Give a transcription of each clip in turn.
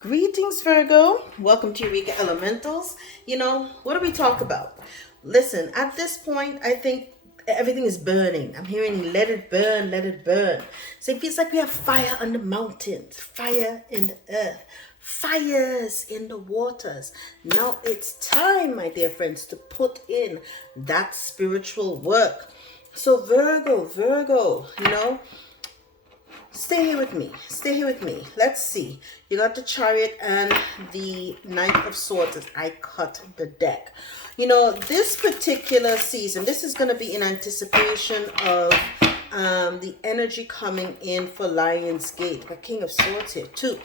Greetings, Virgo. Welcome to Eureka Elementals. What do we talk about? Listen, at this point, I think everything is burning. I'm hearing let it burn, let it burn. So it feels like we have fire on the mountains, fire in the earth, fires in the waters. Now it's time, my dear friends, to put in that spiritual work. So Virgo, stay here with me. Stay here with me. Let's see. You got the Chariot and the Knight of Swords as I cut the deck. This particular season, this is going to be in anticipation of the energy coming in for Lionsgate. Got King of Swords here too.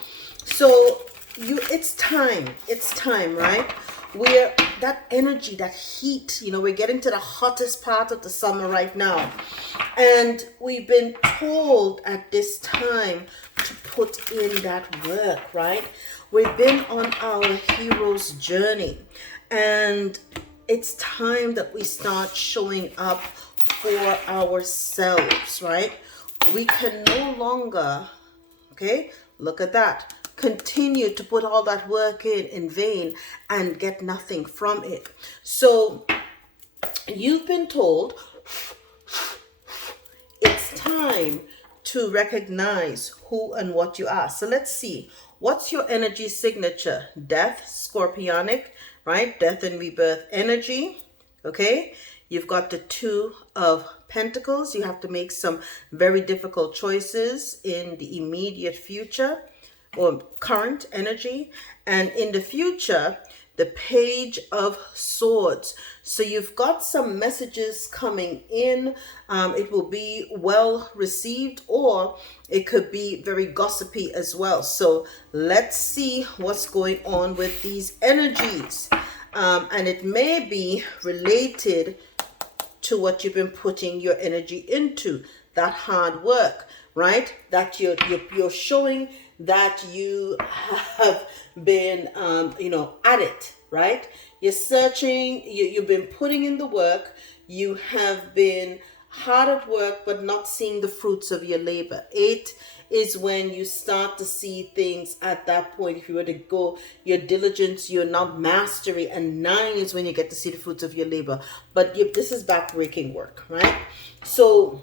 So it's time, right? Where that energy, that heat, we're getting to the hottest part of the summer right now. And we've been told at this time to put in that work, right? We've been on our hero's journey. And it's time that we start showing up for ourselves, right? We can no longer, okay, look at that, continue to put all that work in vain and get nothing from it. So you've been told it's time to recognize who and what you are. So let's see. What's your energy signature? Death, Scorpionic, right? Death and rebirth energy. Okay. You've got the Two of Pentacles. You have to make some very difficult choices in the immediate future or current energy. And in the future, the Page of Swords. So you've got some messages coming in. It will be well received, or it could be very gossipy as well. So let's see what's going on with these energies. And it may be related to what you've been putting your energy into, that hard work, right? That you're showing that you have been, at it, right? You're searching, you've been putting in the work, you have been hard at work, but not seeing the fruits of your labor. 8 is when you start to see things at that point. If you were to go, your diligence, your not mastery, and 9 is when you get to see the fruits of your labor. But this is backbreaking work, right? So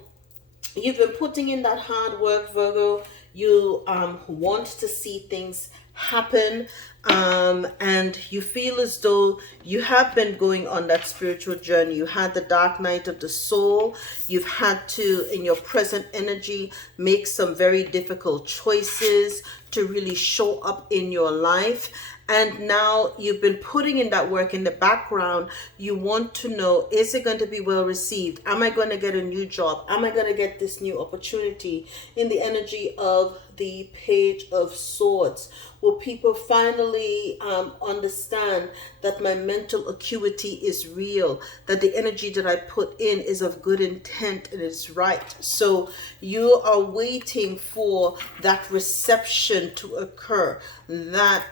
you've been putting in that hard work, Virgo. You want to see things happen, and you feel as though you have been going on that spiritual journey. You had the dark night of the soul. You've had to, in your present energy, make some very difficult choices to really show up in your life. And now you've been putting in that work in the background. You want to know, is it going to be well received? Am I going to get a new job? Am I going to get this new opportunity? In the energy of the Page of Swords, will people finally understand that my mental acuity is real, that the energy that I put in is of good intent and is right? So you are waiting for that reception to occur, that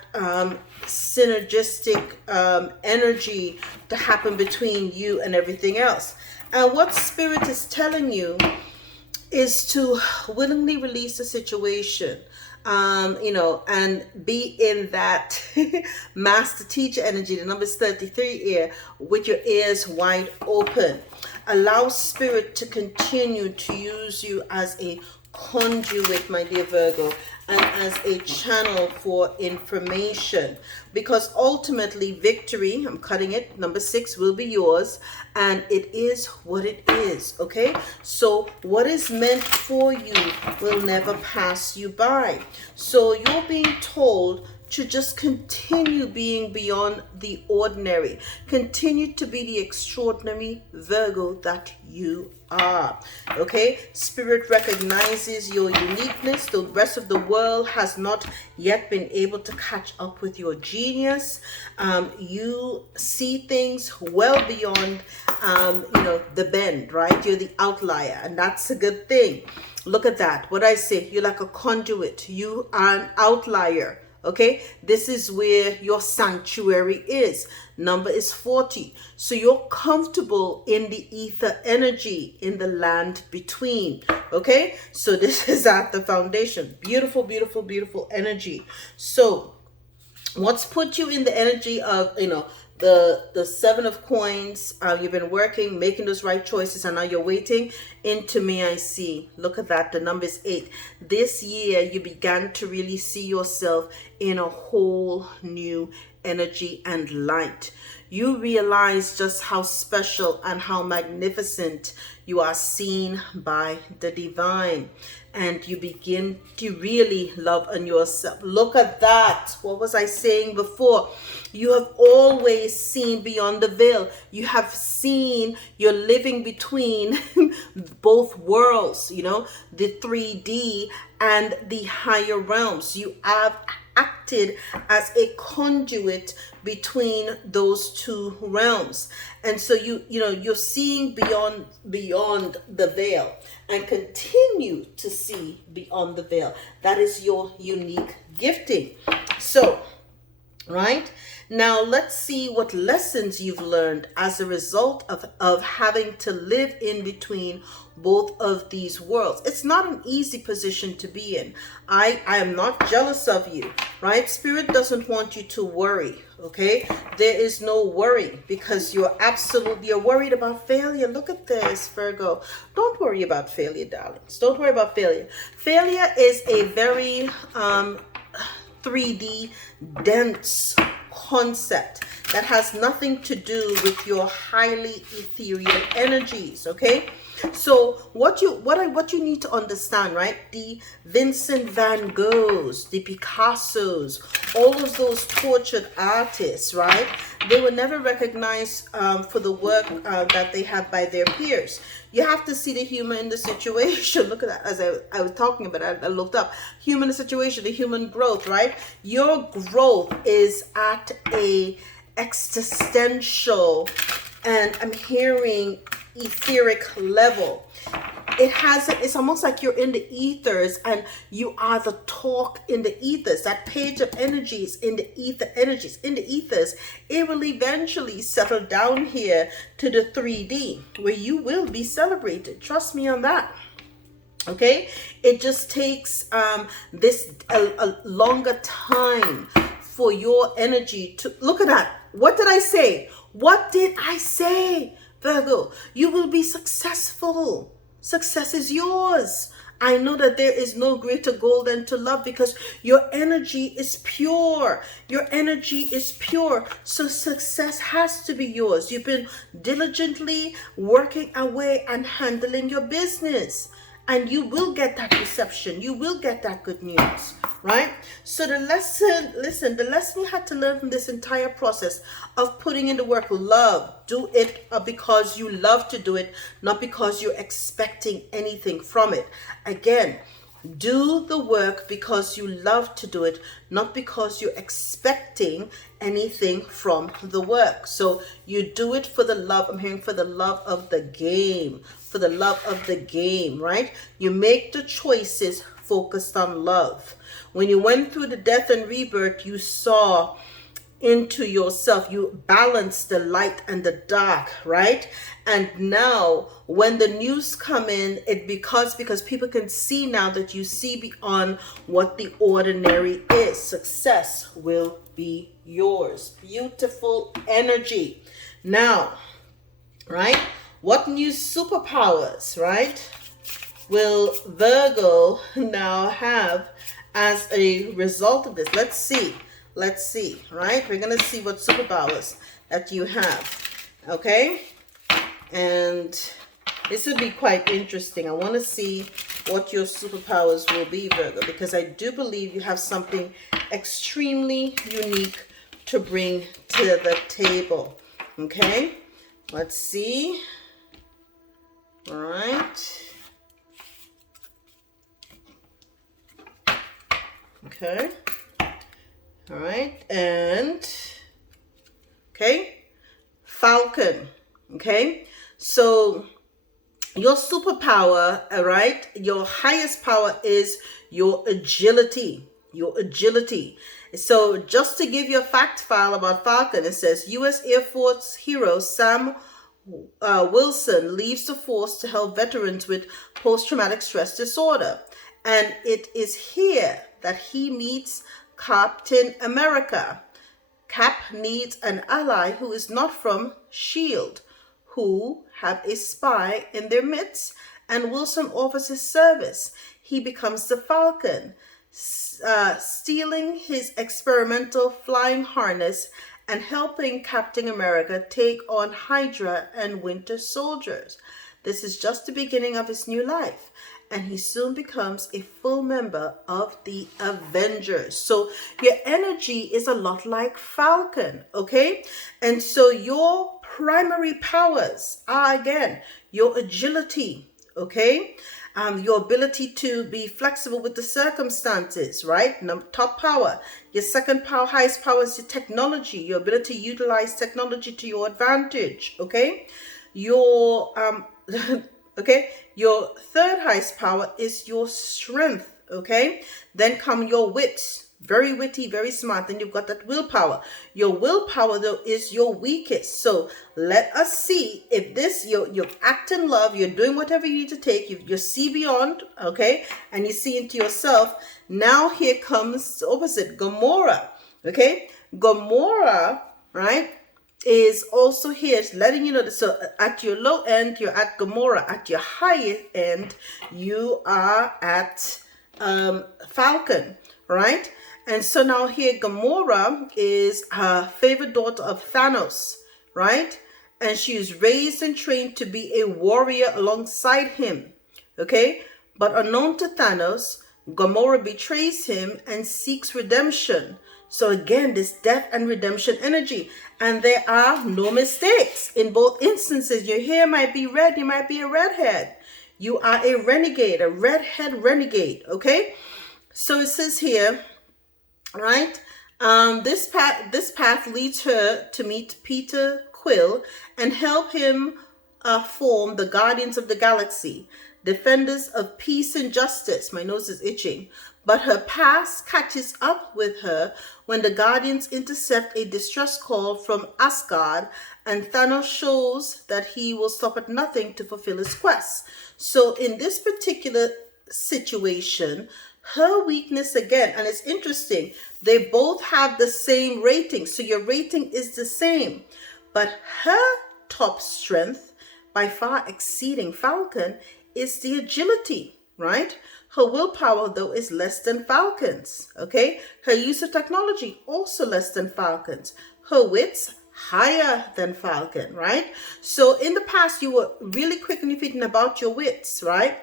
synergistic energy to happen between you and everything else. And what Spirit is telling you is to willingly release the situation, and be in that master teacher energy, the number 33 here, with your ears wide open. Allow Spirit to continue to use you as a conduit, my dear Virgo, and as a channel for information, because ultimately victory, I'm cutting it, number 6, will be yours, and it is what it is. Okay, so what is meant for you will never pass you by. So you're being told to just continue being beyond the ordinary. Continue to be the extraordinary Virgo that you are. Okay, Spirit recognizes your uniqueness. The rest of the world has not yet been able to catch up with your genius. You see things well beyond the bend, right? You're the outlier, and that's a good thing. Look at that. What I say, you're like a conduit. You are an outlier. Okay, this is where your sanctuary is. Number is 40. So you're comfortable in the ether energy, in the land between. Okay, so this is at the foundation. Beautiful, beautiful, beautiful energy. So What's put you in the energy of, the seven of coins? You've been working, making those right choices, and now you're waiting into May I see. Look at that, the number is 8. This year you began to really see yourself in a whole new energy and light. You realize just how special and how magnificent you are seen by the divine, and you begin to really love on yourself. Look at that. What was I saying before? You have always seen beyond the veil. You have seen, you're living between both worlds, the 3D and the higher realms. You have acted as a conduit between those two realms, and so you're seeing beyond the veil, and continue to see beyond the veil. That is your unique gifting. So, right now, let's see what lessons you've learned as a result of having to live in between both of these worlds. It's not an easy position to be in. I am not jealous of you, right? Spirit doesn't want you to worry, okay? There is no worry, because you're worried about failure. Look at this, Virgo. Don't worry about failure, darlings. Don't worry about failure. Failure is a very 3D dense concept that has nothing to do with your highly ethereal energies, okay? So what you need to understand, right? The Vincent van Goghs, the Picassos, all of those tortured artists, right? They were never recognized for the work that they had by their peers. You have to see the humor in the situation. Look at that. As I was talking about it, I looked up human in the situation, the human growth, right? Your growth is at a existential, and I'm hearing etheric level. It's almost like you're in the ethers, and you are the talk in the ethers. That page of energies in the ethers, it will eventually settle down here to the 3D, where you will be celebrated. Trust me on that. Okay, it just takes a longer time for your energy to look at that. What did I say? Virgo, you will be successful. Success is yours. I know that there is no greater goal than to love, because your energy is pure. Your energy is pure. So success has to be yours. You've been diligently working away and handling your business, and you will get that reception. You will get that good news, right? So the lesson you had to learn from this entire process of putting in the work, love. Do it because you love to do it, not because you're expecting anything from it. Again, do the work because you love to do it, not because you're expecting anything from the work. So you do it for the love. I'm hearing for the love of the game. For the love of the game, right? You make the choices focused on love. When you went through the death and rebirth, you saw into yourself. You balance the light and the dark, right? And now when the news come in, because people can see now that you see beyond what the ordinary is. Success will be yours. Beautiful energy. Now, right? What new superpowers, right, will Virgo now have as a result of this? Let's see, right? We're going to see what superpowers that you have, okay? And this will be quite interesting. I want to see what your superpowers will be, Virgo, because I do believe you have something extremely unique to bring to the table, okay? Let's see. All right. Okay. All right. And okay. Falcon. Okay. So your superpower, all right, your highest power is your agility. Your agility. So just to give you a fact file about Falcon, it says U.S. Air Force hero Sam Wilson leaves the force to help veterans with post-traumatic stress disorder. And it is here that he meets Captain America. Cap needs an ally who is not from S.H.I.E.L.D., who have a spy in their midst, and Wilson offers his service. He becomes the Falcon, stealing his experimental flying harness and helping Captain America take on Hydra and Winter Soldiers. This is just the beginning of his new life, and he soon becomes a full member of the Avengers. So your energy is a lot like Falcon, okay? And so your primary powers are, again, your agility, okay? Your ability to be flexible with the circumstances, right? Top power. Your second power, highest power, is your technology, your ability to utilize technology to your advantage, okay? Your okay, your third highest power is your strength, okay? Then come your wits, very witty, very smart. Then you've got that willpower. Your willpower, though, is your weakest. So let us see if this, you're acting love, you're doing whatever you need to take, you see beyond, okay? And you see into yourself. Now here comes the opposite, Gamora, okay? Gamora, right, is also here letting you know that, so at your low end you're at Gamora, at your high end you are at Falcon, right? And so now here Gamora is a favorite daughter of Thanos, right? And she is raised and trained to be a warrior alongside him, okay? But unknown to Thanos, Gamora betrays him and seeks redemption. So again, this death and redemption energy. And there are no mistakes in both instances. Your hair might be red, you might be a redhead. You are a renegade, a redhead renegade, okay? So it says here, right? This path leads her to meet Peter Quill and help him form the Guardians of the Galaxy, defenders of peace and justice. My nose is itching. But her past catches up with her when the Guardians intercept a distress call from Asgard, and Thanos shows that he will stop at nothing to fulfill his quest. So in this particular situation, her weakness again, and it's interesting, they both have the same rating. So your rating is the same, but her top strength, by far exceeding Falcon, is the agility, right? Her willpower, though, is less than Falcon's, okay? Her use of technology, also less than Falcon's. Her wits, higher than Falcon, right? So in the past, you were really quick on your feet and about your wits, right?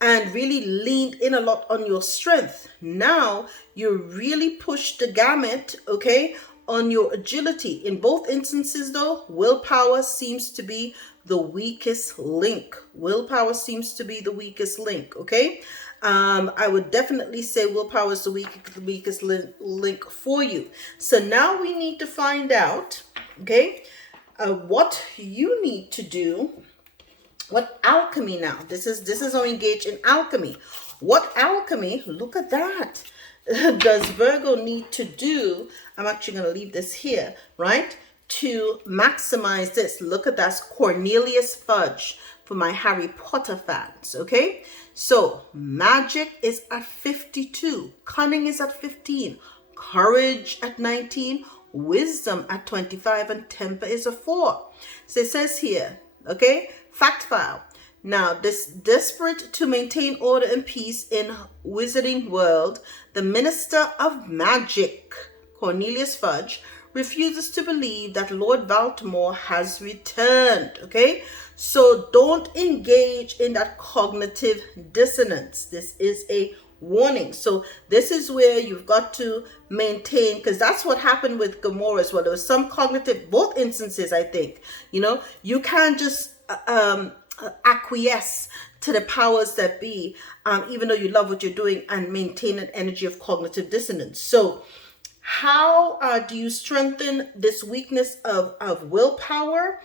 And really leaned in a lot on your strength. Now, you really push the gamut, okay, on your agility. In both instances, though, willpower seems to be the weakest link. Willpower seems to be the weakest link, okay? I would definitely say willpower is the weakest link for you. So now we need to find out, okay, what you need to do. What alchemy now? This is how we engage in alchemy. What alchemy, look at that, does Virgo need to do? I'm actually going to leave this here, right? To maximize this. Look at that, Cornelius Fudge for my Harry Potter fans, okay? So magic is at 52, cunning is at 15, courage at 19, wisdom at 25, and temper is a 4. So it says here, okay, fact file. Now, desperate to maintain order and peace in wizarding world, the Minister of Magic, Cornelius Fudge, refuses to believe that Lord Baltimore has returned, okay? So don't engage in that cognitive dissonance. This is a warning. So this is where you've got to maintain, because that's what happened with Gamora as well. There was some cognitive, both instances, I think, you know, you can't just acquiesce to the powers that be, even though you love what you're doing, and maintain an energy of cognitive dissonance. So how do you strengthen this weakness of willpower?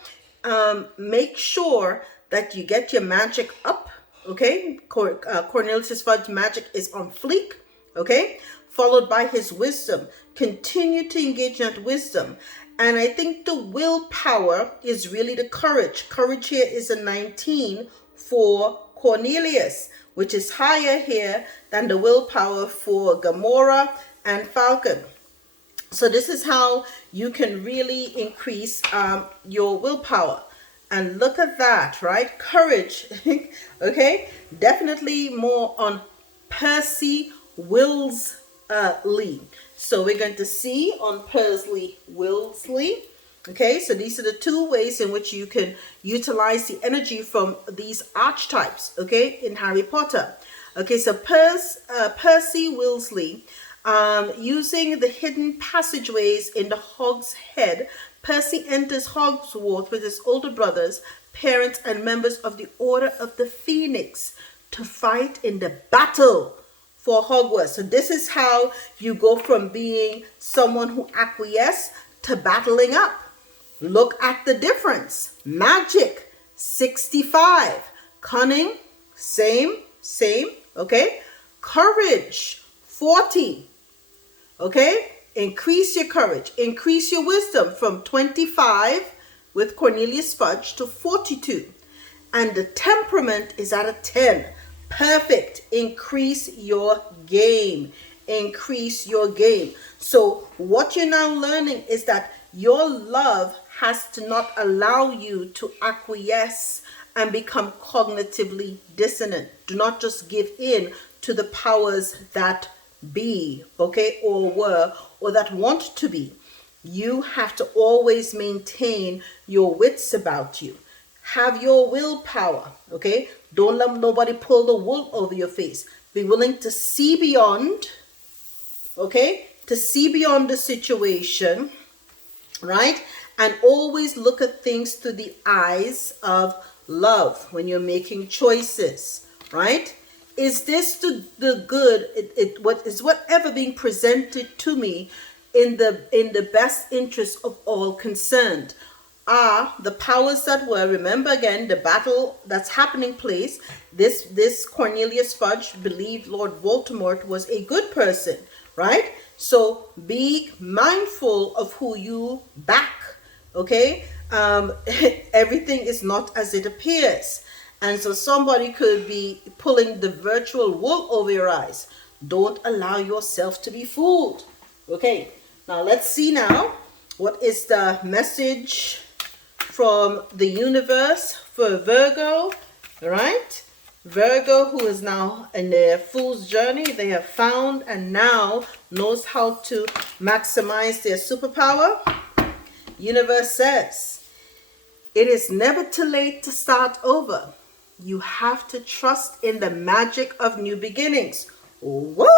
Make sure that you get your magic up, okay? Cornelius Fudge's magic is on fleek, okay? Followed by his wisdom. Continue to engage in that wisdom. And I think the willpower is really the courage. Courage here is a 19 for Cornelius, which is higher here than the willpower for Gamora and Falcon. So this is how you can really increase your willpower. And look at that, right? Courage. Okay, definitely more on Percy Willsley. So we're going to see on Percy Willsley. Okay, so these are the two ways in which you can utilize the energy from these archetypes, okay, in Harry Potter. Okay, so Percy Willsley, using the hidden passageways in the Hog's Head, Percy enters Hogwarts with his older brothers, parents, and members of the Order of the Phoenix to fight in the battle for Hogwarts. So this is how you go from being someone who acquiesces to battling up. Look at the difference. Magic, 65. Cunning, same, okay? Courage, 40. Okay? Increase your courage. Increase your wisdom from 25 with Cornelius Fudge to 42. And the temperament is at a 10. Perfect. Increase your game. Increase your game. So what you're now learning is that your love has to not allow you to acquiesce and become cognitively dissonant. Do not just give in to the powers that be, okay, or were, or that want to be. You have to always maintain your wits about you. Have your willpower, okay? Don't let nobody pull the wool over your face. Be willing to see beyond, okay? To see beyond the situation, right? And always look at things through the eyes of love when you're making choices, right? Is this the good? What is whatever being presented to me in the best interest of all concerned? Are the powers that were, remember again, the battle that's happening place, this Cornelius Fudge believed Lord Voldemort was a good person, right? So be mindful of who you back, okay? Everything is not as it appears. And so somebody could be pulling the virtual wool over your eyes. Don't allow yourself to be fooled. Okay, now let's see now what is the message from the universe for Virgo, right? Virgo, who is now in their fool's journey, they have found and now knows how to maximize their superpower. Universe says, it is never too late to start over. You have to trust in the magic of new beginnings. What?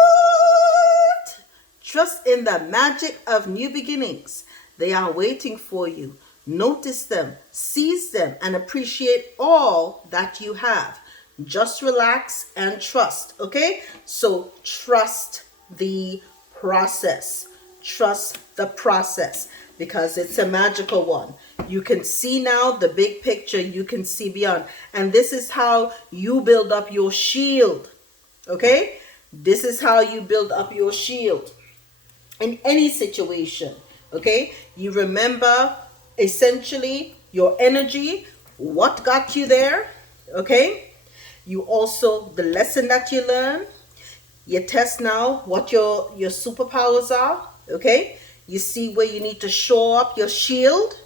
Trust in the magic of new beginnings. They are waiting for you. Notice them, seize them, and appreciate all that you have. Just relax and trust, okay? So trust the process. Trust the process because it's a magical one. You can see now the big picture. You can see beyond. And this is how you build up your shield, okay? This is how you build up your shield in any situation, okay? You remember essentially your energy, what got you there, okay? You also, the lesson that you learn, you test now what your superpowers are, okay? You see where you need to shore up your shield,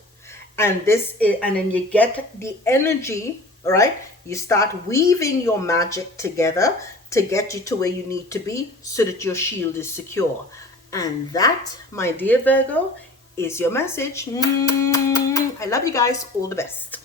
and then you get the energy, all right? You start weaving your magic together to get you to where you need to be so that your shield is secure. And that, my dear Virgo, is your message. I love you guys. All the best.